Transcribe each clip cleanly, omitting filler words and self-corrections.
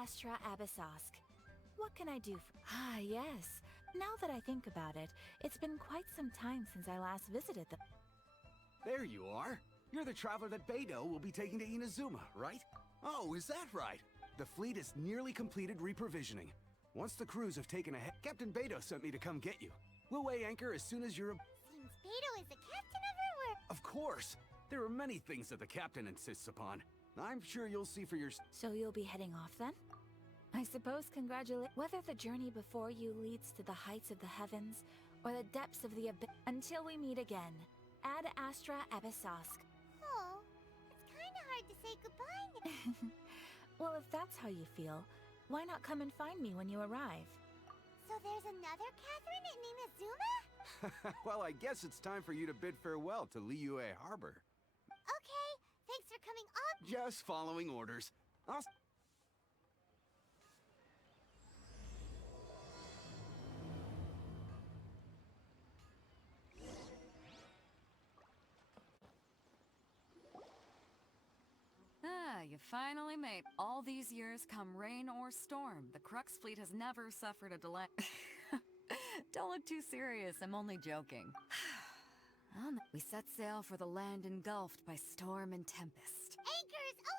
Astra Abyssosk. What can I do for— Ah, yes. Now that I think about it, it's been quite some time since I last visited the— There you are. You're the traveler that Beidou will be taking to Inazuma, right? Oh, is that right? The fleet is nearly completed reprovisioning. Once the crews have taken ahead, Captain Beidou sent me to come get you. We'll weigh anchor as soon as you're— Seems Beidou is the captain of her work. Of course! There are many things that the captain insists upon. I'm sure you'll see for yourself. So you'll be heading off then? I suppose whether the journey before you leads to the heights of the heavens, or the depths of the abyss— Until we meet again, Ad Astra Abyssosk. Oh, it's kinda hard to say goodbye now. Well, if that's how you feel, why not come and find me when you arrive? So there's another Catherine in Inazuma? Well, I guess it's time for you to bid farewell to Liyue Harbor. Okay, thanks for coming up. Just following orders. I'll... Ah, you finally made. All these years, come rain or storm, the Crux fleet has never suffered a delay. Don't look too serious, I'm only joking. We set sail for the land engulfed by storm and tempest. Anchors away!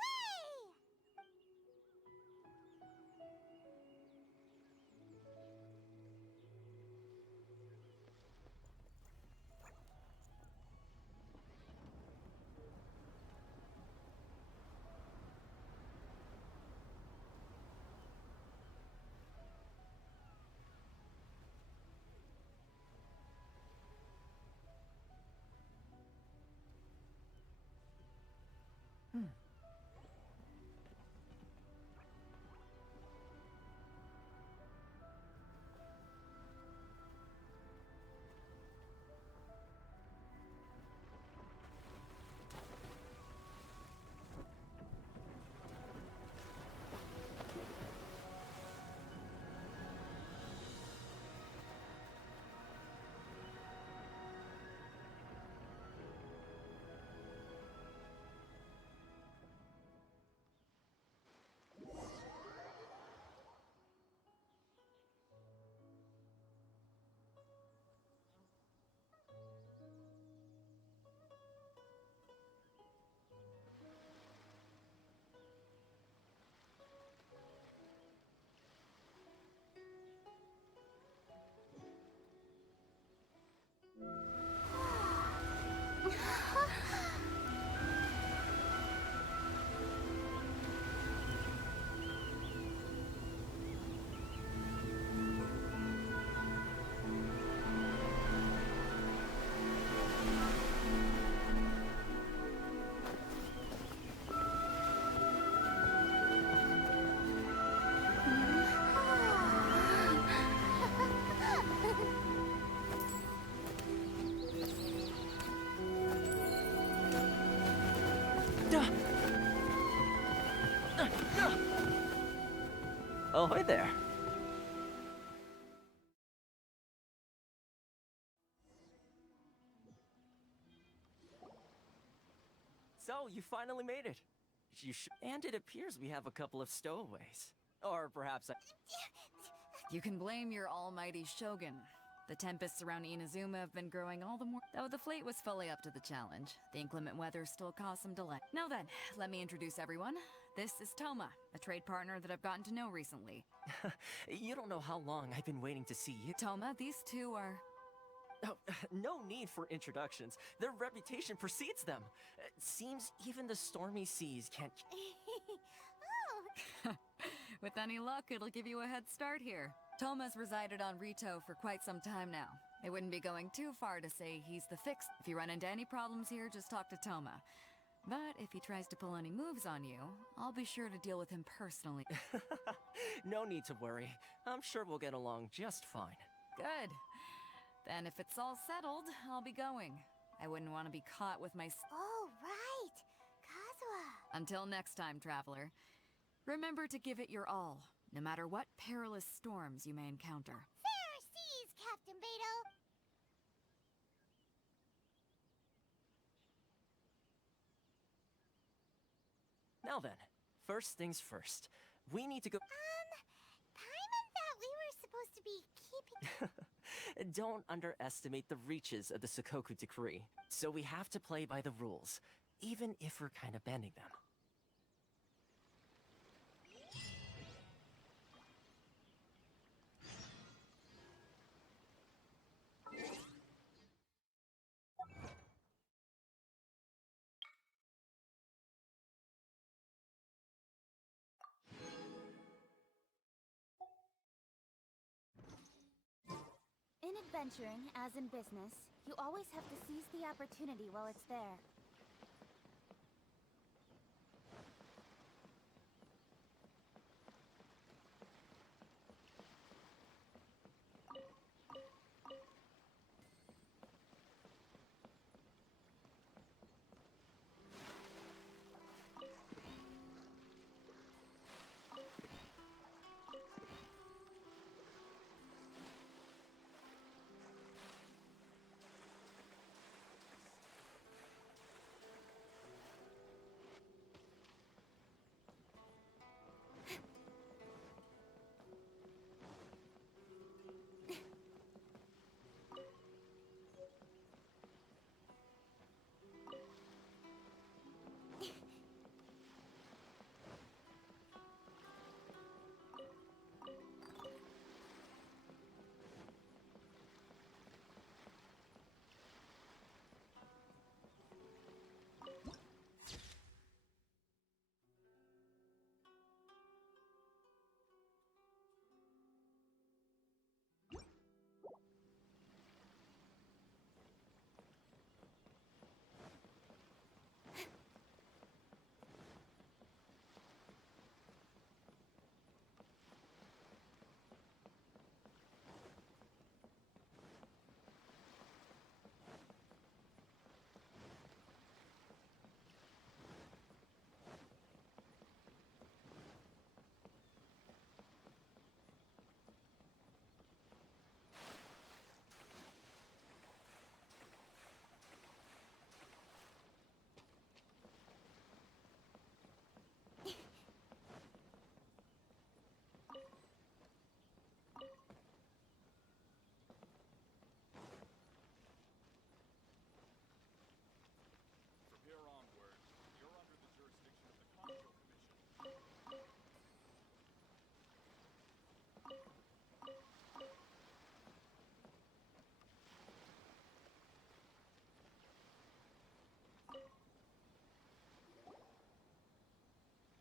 Oh, hi there. So, you finally made it. And it appears we have a couple of stowaways. Or perhaps You can blame your almighty Shogun. The tempests around Inazuma have been growing all the more. Though the fleet was fully up to the challenge, the inclement weather still caused some delay. Now then, let me introduce everyone. This is Toma, a trade partner that I've gotten to know recently. You don't know how long I've been waiting to see you. Toma, these two are... Oh, no need for introductions. Their reputation precedes them. Seems even the stormy seas can't... Oh, With any luck, it'll give you a head start here. Toma's resided on Rito for quite some time now. It wouldn't be going too far to say he's the fix. If you run into any problems here, just talk to Toma. But if he tries to pull any moves on you, I'll be sure to deal with him personally. No need to worry. I'm sure we'll get along just fine. Good. Then if it's all settled, I'll be going. I wouldn't want to be caught with my... oh, right. Kazuha. Until next time, traveler. Remember to give it your all, no matter what perilous storms you may encounter. Fair seas, Captain Beidou. Now then, first things first. We need to go. Paimon thought we were supposed to be keeping... Don't underestimate the reaches of the Sakoku Decree. So we have to play by the rules, even if we're kind of bending them. In adventuring, as in business, you always have to seize the opportunity while it's there.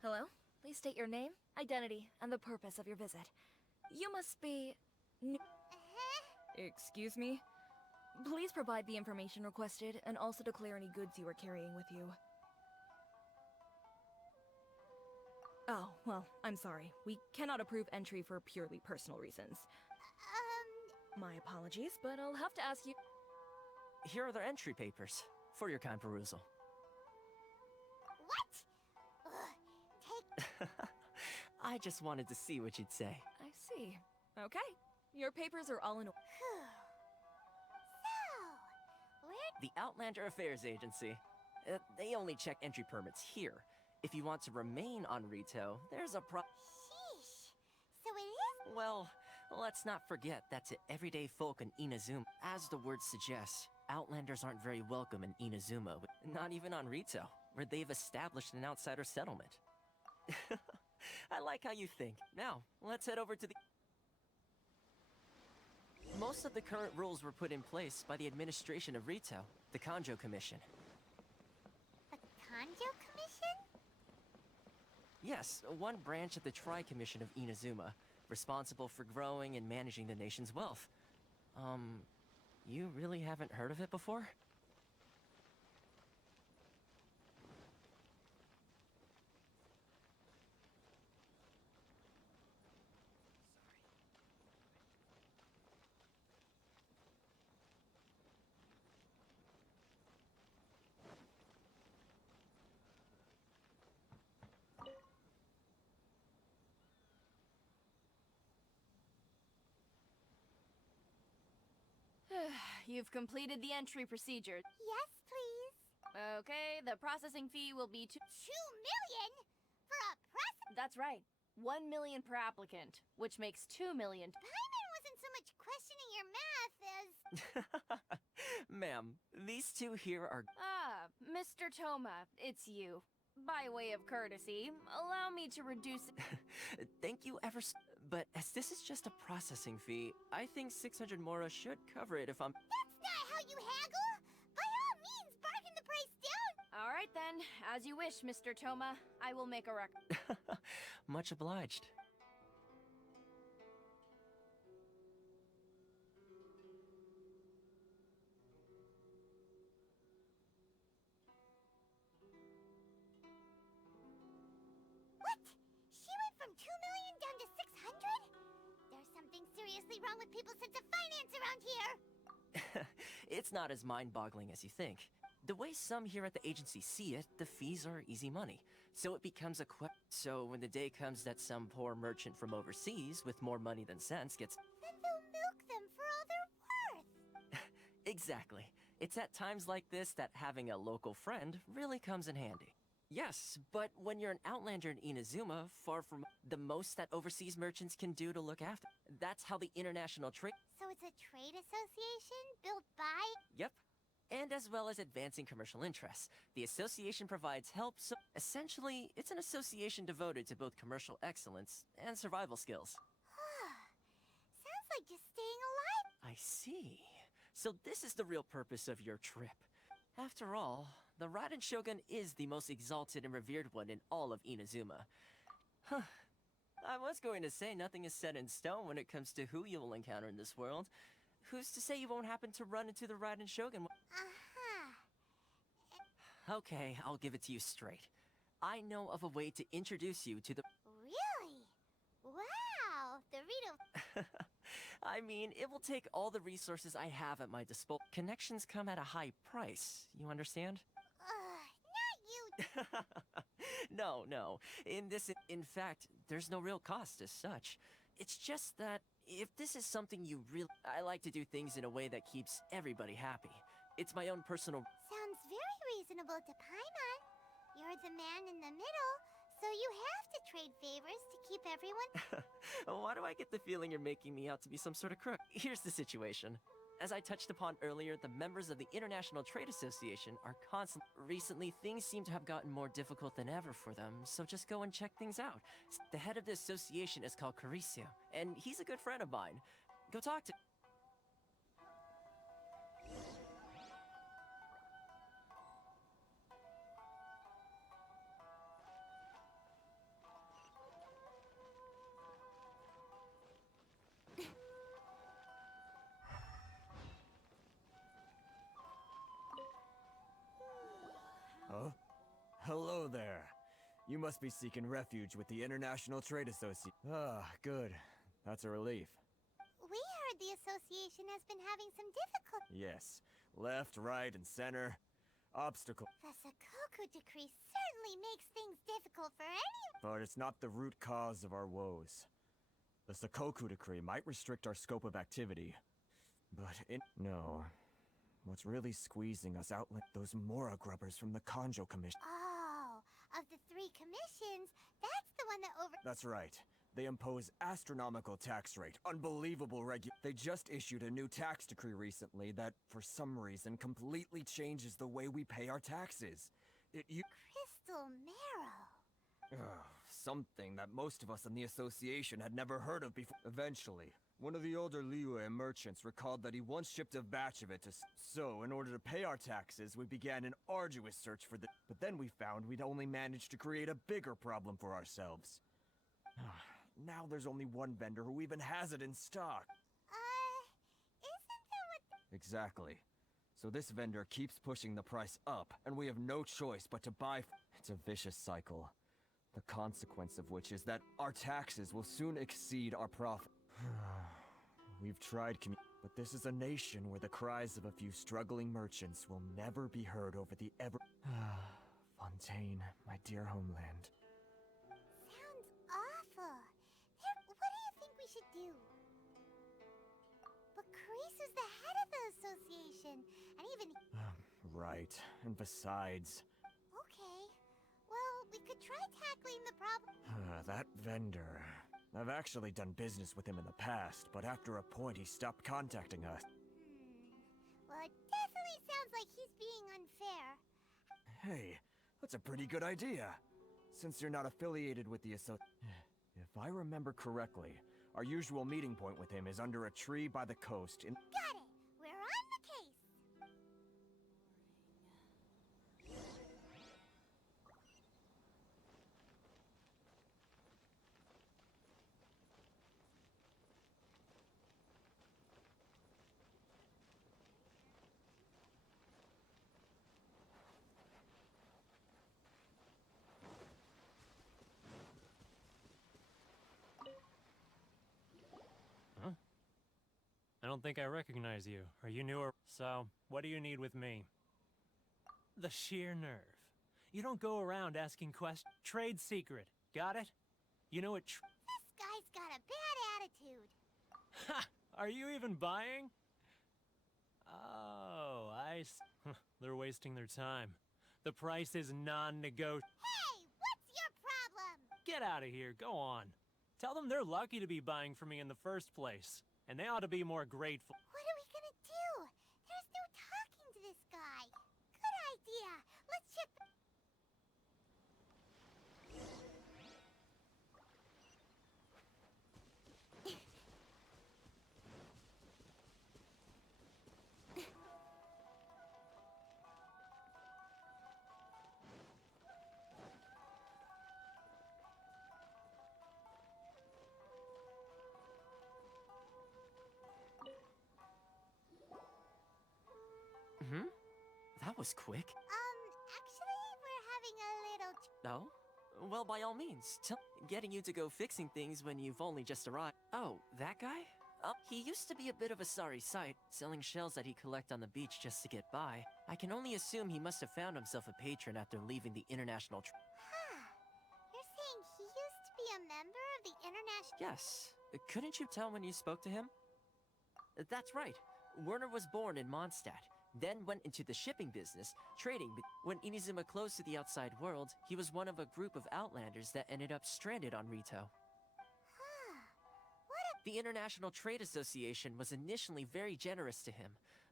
Hello? Please state your name, identity, and the purpose of your visit. You must be... Excuse me? Please provide the information requested, and also declare any goods you are carrying with you. Oh, well, I'm sorry. We cannot approve entry for purely personal reasons. My apologies, but I'll have to ask you... Here are their entry papers, for your kind perusal. What? Take... I just wanted to see what you'd say. I see. Okay. Your papers are all in order. So, where... The Outlander Affairs Agency. They only check entry permits here. If you want to remain on Rito, there's a Sheesh. So it is... Well, let's not forget that to everyday folk in Inazuma, as the word suggests, Outlanders aren't very welcome in Inazuma, not even on Rito, where they've established an outsider settlement. I like how you think. Now, let's head over to the... Most of the current rules were put in place by the administration of Rito, the Kanjo Commission. The Kanjo Commission? Yes, one branch of the Tri-Commission of Inazuma, responsible for growing and managing the nation's wealth. You really haven't heard of it before? You've completed the entry procedure. Yes, please. Okay, the processing fee will be 2 million? For a press... That's right. 1 million per applicant, which makes 2 million. Paimon wasn't so much questioning your math as... Ma'am, these two here are... Ah, Mr. Toma, it's you. By way of courtesy, allow me to reduce it. Thank you ever so... But as this is just a processing fee, I think 600 Mora should cover it if I'm... That's not how you haggle! By all means, bargain the price down! Alright then, as you wish, Mr. Toma. I will make a record. Much obliged. What? She went from 2 million down to 600? There's something seriously wrong with people's sense of finance around here! It's not as mind-boggling as you think. The way some here at the agency see it, the fees are easy money. So it becomes a So when the day comes that some poor merchant from overseas with more money than sense gets... Then they'll milk them for all they're worth! Exactly. It's at times like this that having a local friend really comes in handy. Yes, but when you're an outlander in Inazuma, far from the most that overseas merchants can do to look after. That's how the international trade... So it's a trade association built by... Yep. And as well as advancing commercial interests. The association provides help, so essentially, it's an association devoted to both commercial excellence and survival skills. Sounds like just staying alive. I see. So this is the real purpose of your trip. After all, the Raiden Shogun is the most exalted and revered one in all of Inazuma. Huh. I was going to say nothing is set in stone when it comes to who you will encounter in this world. Who's to say you won't happen to run into the Raiden Shogun? Okay, I'll give it to you straight. I know of a way to introduce you to the... Really? Wow! The Rito... I mean, it will take all the resources I have at my disposal. Connections come at a high price, you understand? Not you! No. In fact, there's no real cost as such. It's just that, if this is something you really... I like to do things in a way that keeps everybody happy. It's my own personal... Sounds very reasonable to Paimon. You're the man in the middle, so you have to trade favors to keep everyone... Why do I get the feeling you're making me out to be some sort of crook? Here's the situation. As I touched upon earlier, the members of the International Trade Association are constantly... Recently, things seem to have gotten more difficult than ever for them, so just go and check things out. The head of the association is called Carisio, and he's a good friend of mine. Go talk to... Huh? Hello there. You must be seeking refuge with the International Trade Association. Ah, good. That's a relief. We heard the association has been having some difficulty. Yes. Left, right, and center. Obstacle. The Sakoku decree certainly makes things difficult for anyone. But it's not the root cause of our woes. The Sakoku decree might restrict our scope of activity. But No. What's really squeezing us out like those Mora grubbers from the Kanjo Commission. Oh, of the 3 commissions, that's the one that That's right. They impose astronomical tax rate, unbelievable They just issued a new tax decree recently that, for some reason, completely changes the way we pay our taxes. Crystal Marrow. Something that most of us in the association had never heard of before. Eventually, one of the older Liyue merchants recalled that he once shipped a batch of it to... So, in order to pay our taxes, we began an arduous search for the... But then we found we'd only managed to create a bigger problem for ourselves. Now there's only one vendor who even has it in stock. Isn't that what... Exactly. So this vendor keeps pushing the price up, and we have no choice but to buy... It's a vicious cycle. The consequence of which is that our taxes will soon exceed our profit. We've tried but this is a nation where the cries of a few struggling merchants will never be heard over the ever... Fontaine, my dear homeland. Sounds awful. What do you think we should do? But Carisu's the head of the association, and even... Right, and besides... Okay. Well, We could try tackling the problem. That vendor. I've actually done business with him in the past, but after a point he stopped contacting us. Well, it definitely sounds like he's being unfair. Hey, that's a pretty good idea. Since you're not affiliated with the If I remember correctly, our usual meeting point with him is under a tree by the coast in- Got it! We're on the case! I don't think I recognize you. Are you new or... So, what do you need with me? The sheer nerve. You don't go around asking questions. Trade secret. Got it? You know what This guy's got a bad attitude. Ha! Are you even buying? Oh, They're wasting their time. The price is non-negotiable. Hey, what's your problem? Get out of here. Go on. Tell them they're lucky to be buying from me in the first place. And they ought to be more grateful. What are we gonna do? There's no talking to this guy. Good idea. Let's check. That was quick. Actually, we're having a little... No? Well, by all means, getting you to go fixing things when you've only just arrived. Oh, that guy? He used to be a bit of a sorry sight, selling shells that he collect on the beach just to get by. I can only assume he must have found himself a patron after leaving the international You're saying he used to be a member of the international... Yes. Couldn't you tell when you spoke to him? That's right. Werner was born in Mondstadt, then went into the shipping business, trading. When Inazuma closed to the outside world, he was one of a group of outlanders that ended up stranded on Rito. The International Trade Association was initially very generous to him,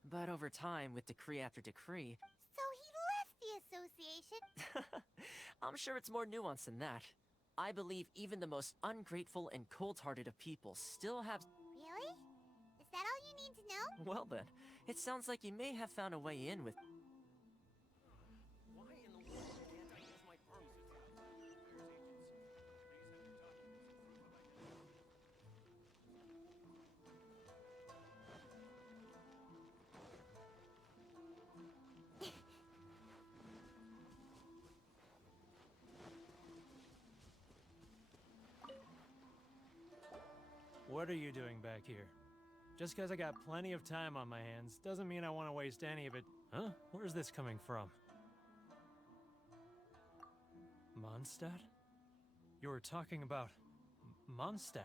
but over time, with decree after decree... So he left the association? I'm sure it's more nuanced than that. I believe even the most ungrateful and cold-hearted of people still have... Really? Is that all you need to know? Well then, it sounds like you may have found a way in with... Why in the world can't I use my What are you doing back here? Just because I got plenty of time on my hands doesn't mean I want to waste any of it. Huh? Where's this coming from? Mondstadt? You were talking about... Mondstadt?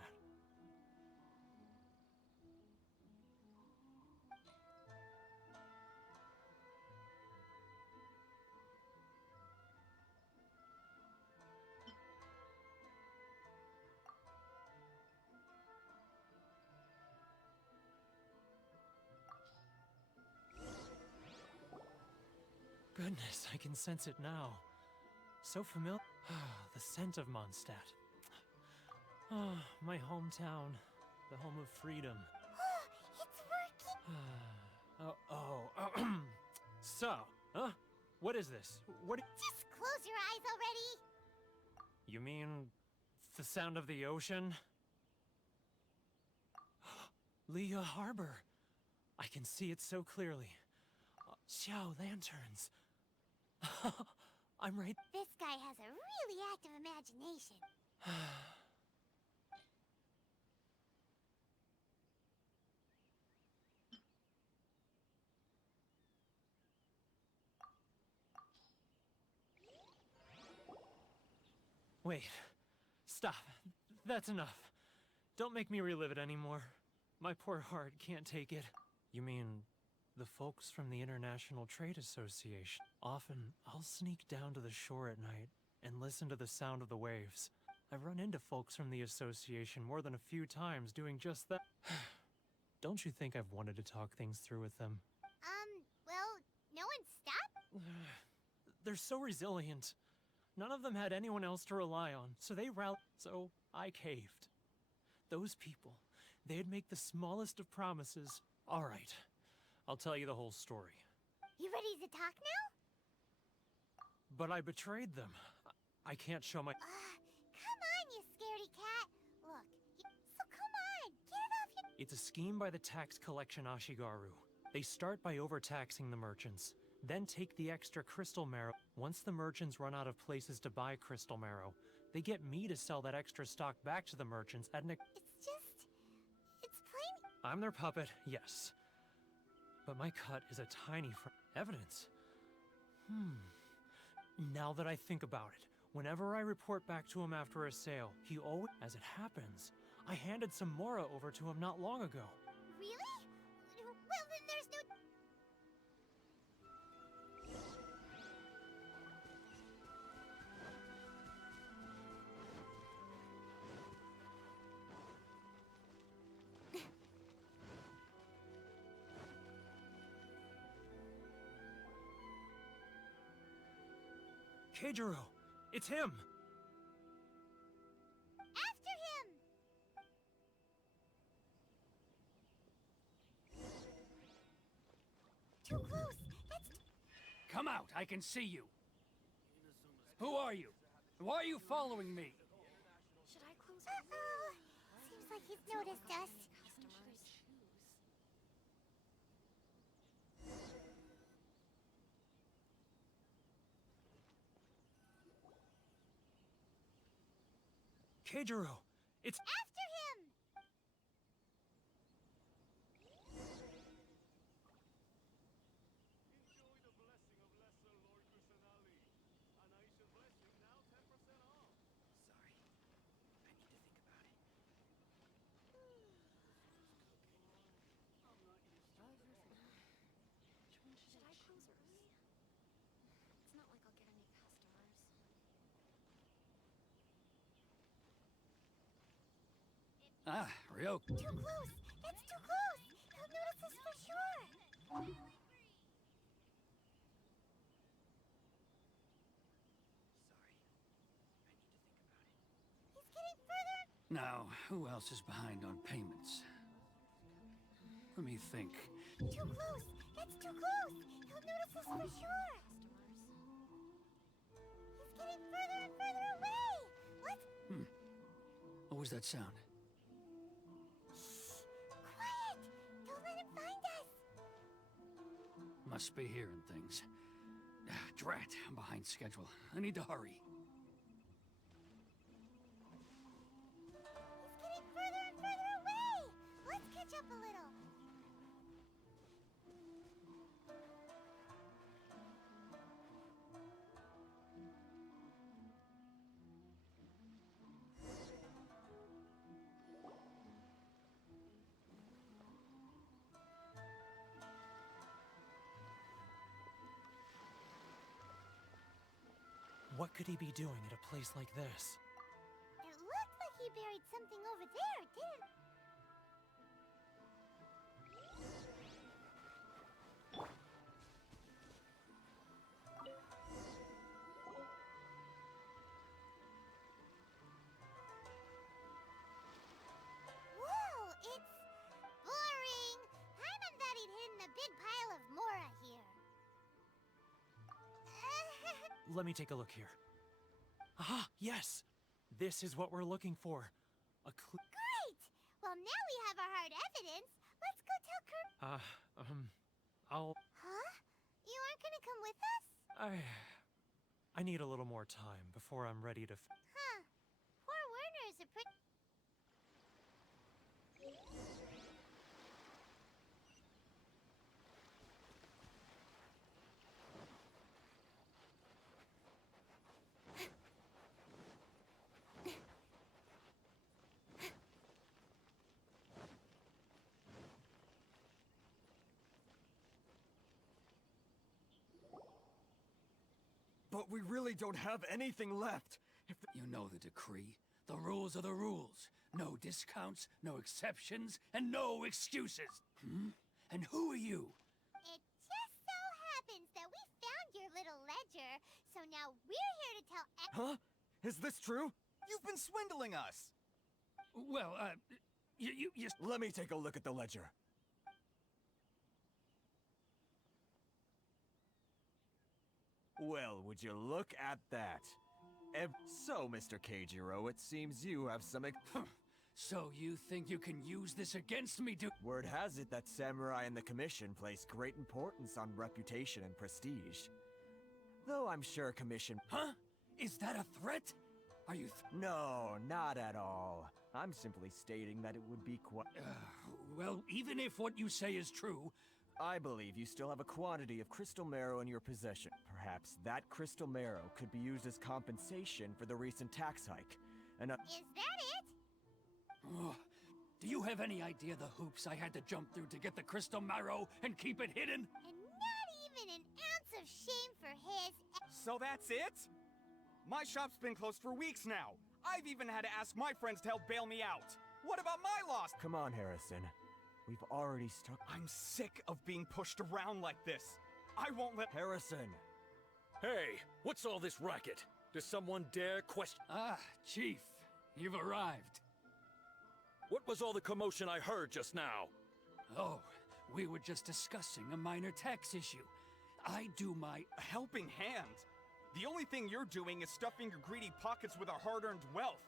Goodness, I can sense it now. So familiar. The scent of Mondstadt. Oh, my hometown. The home of freedom. It's working! So, huh? What is this? What? Just close your eyes already! You mean the sound of the ocean? Leah Harbor. I can see it so clearly. Xiao lanterns. I'm right. This guy has a really active imagination. Wait. Stop. That's enough. Don't make me relive it anymore. My poor heart can't take it. You mean the folks from the International Trade Association? Often, I'll sneak down to the shore at night and listen to the sound of the waves. I've run into folks from the association more than a few times doing just that. Don't you think I've wanted to talk things through with them? Well, no one stopped? They're so resilient. None of them had anyone else to rely on, so they rallied. So I caved. Those people, they'd make the smallest of promises. All right, I'll tell you the whole story. You ready to talk now? But I betrayed them. I can't show my... Come on, you scaredy cat. Look, so come on, get it off your... It's a scheme by the tax collection Ashigaru. They start by overtaxing the merchants, then take the extra crystal marrow. Once the merchants run out of places to buy crystal marrow, they get me to sell that extra stock back to the merchants at an... It's plain... I'm their puppet, yes. But my cut is a tiny evidence. Now that I think about it, whenever I report back to him after a sale, he always... As it happens, I handed some Mora over to him not long ago. Really? Well, then there's no... Keijiro! It's him! After him! Too close! That's... Come out, I can see you. Who are you? Why are you following me? Should I close Uh-oh! Seems like he's noticed us. Keijiro! It's... After him! Should I close early? It's not like I'll get any customers. Ah, Ryoko. Too close! That's too close! He'll notice us for sure! He's getting further... Now, who else is behind on payments? Let me think. Too close! That's too close! He'll notice us for sure! He's getting further and further away! What? What was that sound? Quiet! Don't let him find us! Must be hearing things. Drat, I'm behind schedule. I need to hurry. He's getting further and further away! Let's catch up a little. What could he be doing at a place like this? It looked like he buried something over there, didn't... Whoa, it's boring. Paimon thought he'd hidden a big pile of Mora here. Let me take a look here. Aha! Yes! This is what we're looking for. A clue. Great! Well, now we have our hard evidence. Let's go tell Kurt... I'll... Huh? You aren't gonna come with us? I need a little more time before I'm ready to... Huh. Poor Werner's a pretty... But we really don't have anything left. You know the decree. The rules are the rules. No discounts, no exceptions, and no excuses. And who are you? It just so happens that we found your little ledger, so now we're here to tell Huh? Is this true? You've been swindling us! Well, you Let me take a look at the ledger. Well, would you look at that? So, Mr. Keijiro, it seems you have some So you think you can use this against me, do— Word has it that samurai and the commission place great importance on reputation and prestige. Though I'm sure commission— Huh? Is that a threat? Are you No, not at all. I'm simply stating that it would be quite— well, even if what you say is true, I believe you still have a quantity of crystal marrow in your possession. Perhaps that crystal marrow could be used as compensation for the recent tax hike. And Is that it? oh, do you have any idea the hoops I had to jump through to get the crystal marrow and keep it hidden? And not even an ounce of shame for his— So that's it? My shop's been closed for weeks now. I've even had to ask my friends to help bail me out. What about my loss? come on, Harrison. We've already stuck— I'm sick of being pushed around like this. I won't let— Harrison! Hey, what's all this racket? Does someone dare question— Ah, Chief, you've arrived. What was all the commotion I heard just now? Oh, we were just discussing a minor tax issue. I do my— a helping hand. The only thing you're doing is stuffing your greedy pockets with our hard-earned wealth.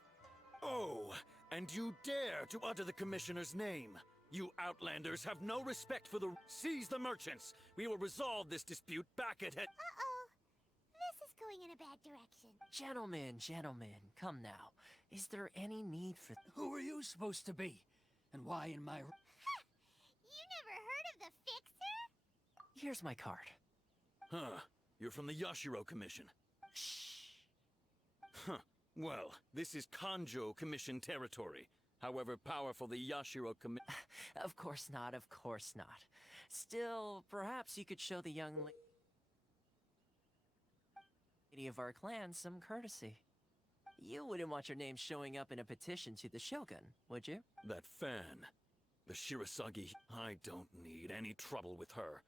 Oh, and you dare to utter the Commissioner's name? You Outlanders have no respect for the— Seize the merchants! We will resolve this dispute back at head— Uh-oh. This is going in a bad direction. Gentlemen, come now. Is there any need for— Who are you supposed to be? And why in my— You never heard of the Fixer? Here's my card. Huh. You're from the Yashiro Commission. Shh. Huh. Well, this is Kanjo Commission territory. However powerful the Yashiro Commission— Of course not, of course not. Still, perhaps you could show the young lady of our clan some courtesy. You wouldn't want your name showing up in a petition to the Shogun, would you? That fan. The Shirasagi. I don't need any trouble with her.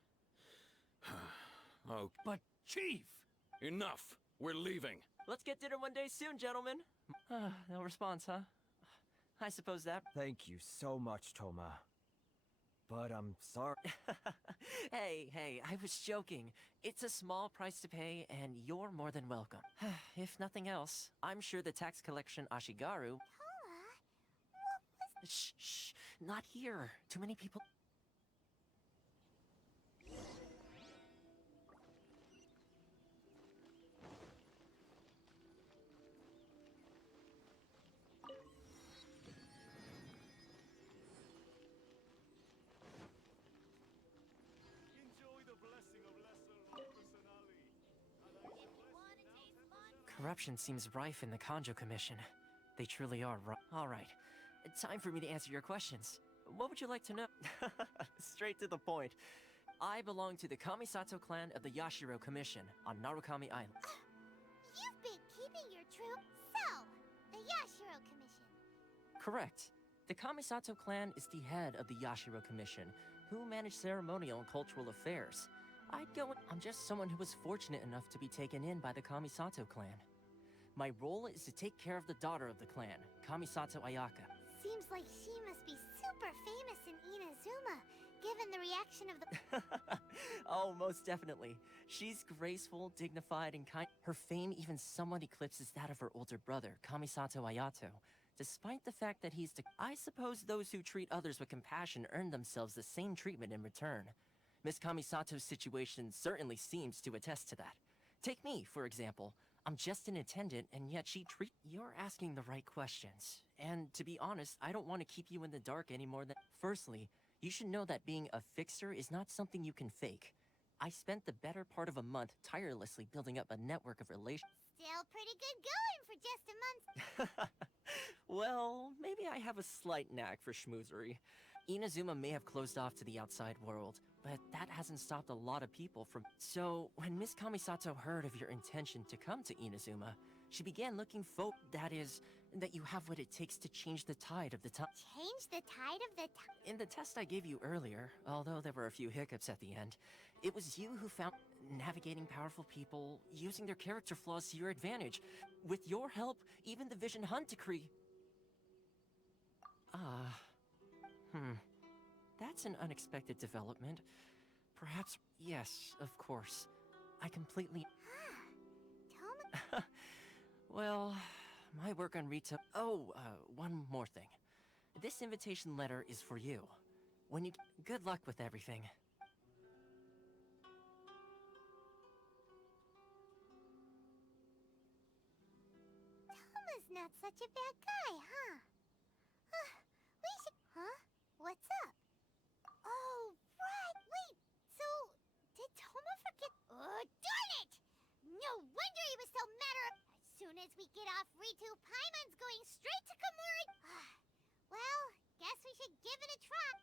Oh, But, Chief! enough! We're leaving. Let's get dinner one day soon, gentlemen. No response, huh? I suppose that— Thank you so much, Toma. But I'm sorry. Hey, I was joking. It's a small price to pay, and you're more than welcome. If nothing else, I'm sure the tax collection Ashigaru— Paula, what was— Shh, not here. Too many people— Corruption seems rife in the Kanjo Commission. They truly are All right. Time for me to answer your questions. What would you like to know? Straight to the point. I belong to the Kamisato clan of the Yashiro Commission on Narukami Island. You've been keeping your troop. So, the Yashiro Commission. Correct. The Kamisato clan is the head of the Yashiro Commission, who manage ceremonial and cultural affairs. I'm just someone who was fortunate enough to be taken in by the Kamisato clan. My role is to take care of the daughter of the clan, Kamisato Ayaka. Seems like she must be super famous in Inazuma, given the reaction of the— Oh, most definitely. She's graceful, dignified, and kind. Her fame even somewhat eclipses that of her older brother, Kamisato Ayato. Despite the fact that I suppose those who treat others with compassion earn themselves the same treatment in return. Miss Kamisato's situation certainly seems to attest to that. Take me, for example. I'm just an attendant, and yet You're asking the right questions. And to be honest, I don't want to keep you in the dark any more than— Firstly, you should know that being a fixer is not something you can fake. I spent the better part of a month tirelessly building up a network of relations. Still pretty good going for just a month. Well, maybe I have a slight knack for schmoozery. Inazuma may have closed off to the outside world, but that hasn't stopped a lot of people from... So, when Miss Kamisato heard of your intention to come to Inazuma, she began looking that is, that you have what it takes to change the tide of the time. Change the tide of the tide? In the test I gave you earlier, although there were a few hiccups at the end, it was you who found navigating powerful people, using their character flaws to your advantage. With your help, even the Vision Hunt decree... That's an unexpected development. Perhaps... Yes, of course. I completely... Toma... Well, my work on retail... Oh, one more thing. This invitation letter is for you. When you... Good luck with everything. Toma's not such a bad guy, huh? We should... Huh? What's up? Oh, right! Wait, so... Did Toma forget... Oh, darn it! No wonder he was so mad. As soon as we get off Ritu, Paimon's going straight to Kamura. Well, guess we should give it a try.